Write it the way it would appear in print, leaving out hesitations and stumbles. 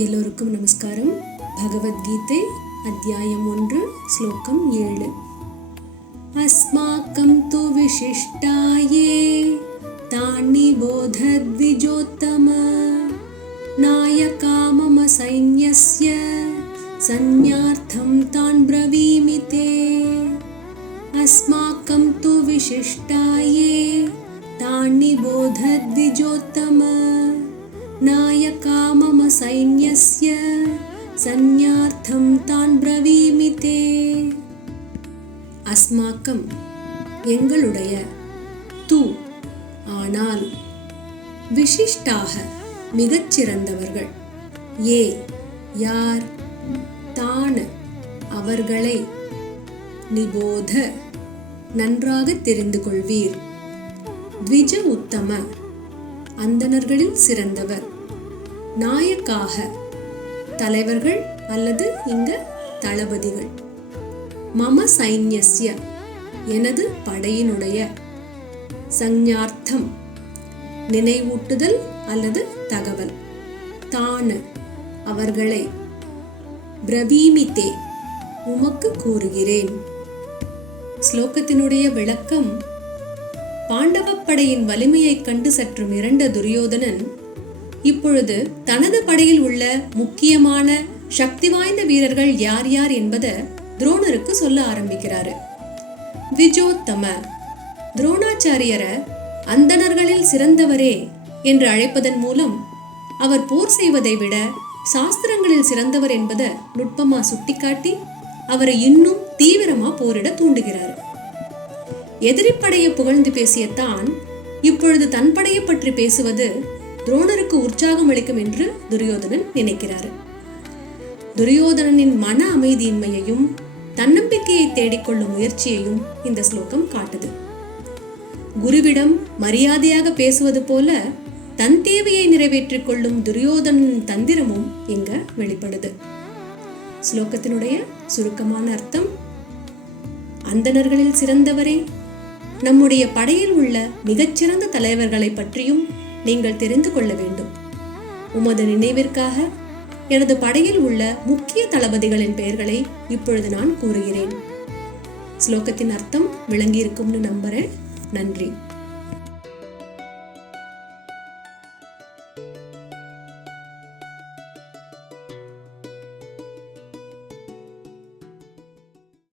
எல்லோருக்கும் நமஸ்காரம். பகவத்கீதை அத்தியாயம் 1 ஸ்லோகம் 7. அஸ்மாக்கம் து விசிஷ்டாயே தானி போதத்விஜோத்தம நாயகா மம சைன்யஸ்ய சந்நியார்த்தம் தான் ப்ரவீமிதே. அஸ்மாக்கம் து விசிஷ்டாயே தானி போதத்விஜோத்தம நாயகா மம சைன்யஸ்ய சந்நியார்த்தம் தான் ப்ரவீமிதே. அஸ்மாக்கம் எங்களுடைய, து ஆனால், விசிஷ்டாக மிகச்சிறந்தவர்கள், ஏ யார், தான் அவர்களை, நிபோத நன்றாக தெரிந்து கொள்வீர், த்விஜ உத்தம அந்தணர்களில் சிறந்தவர், நாயக்காக தலைவர்கள் அல்லது இங்க தளபதிகள், மம சைன்யஸ்ய எனது படையினுடைய, சஞ்ஞார்த்தம் நினைவூட்டுதல் அல்லது தகவல், தான் அவர்களை, ப்ரவீமிதே உமக்கு கூறுகிறேன். ஸ்லோகத்தினுடைய விளக்கம்: பாண்டவப்படையின் வலிமையை கண்டு சற்று மிரண்ட துரியோதனன் இப்பொழுது தனது படையில் உள்ள முக்கியமான சக்தி வாய்ந்த வீரர்கள் யார் யார் என்பதை துரோணருக்கு சொல்ல ஆரம்பிக்கிறாரு. விஜோத்தம, துரோணாச்சாரியரை அந்தணர்களில் சிறந்தவரே என்று அழைப்பதன் மூலம் அவர் போர் செய்வதை விட சாஸ்திரங்களில் சிறந்தவர் என்பதை நுட்பமா சுட்டிக்காட்டி அவரை இன்னும் தீவிரமா போரிட தூண்டுகிறார். எதிரிப்படையை புகழ்ந்து பேசிய தான் இப்பொழுது தன் படையை பற்றி பேசுவது துரோணருக்கு உற்சாகம் அளிக்கும் என்று துரியோதனன் நினைக்கிறார். துரியோதனனின் மன அமைதியின்மையையும் தன்னம்பிக்கையை தேடிக்கொள்ளும் முயற்சியையும் இந்த ஸ்லோகம் காட்டுது. குருவிடம் மரியாதையாக பேசுவது போல தன் தேவையை நிறைவேற்றிக் கொள்ளும் துரியோதனனின் தந்திரமும் இங்க வெளிப்படுது. ஸ்லோகத்தினுடைய சுருக்கமான அர்த்தம்: அந்தணர்களில் சிறந்தவரே, நம்முடைய படையில் உள்ள மிகச்சிறந்த தலைவர்களை பற்றியும் நீங்கள் தெரிந்து கொள்ள வேண்டும். உமது நினைவிற்காக எனது படையில் உள்ள முக்கிய தளபதிகளின் பெயர்களை இப்பொழுது நான் கூறுகிறேன். ஸ்லோகத்தின் அர்த்தம் விளங்கியிருக்கும்னு நம்புறேன். நன்றி.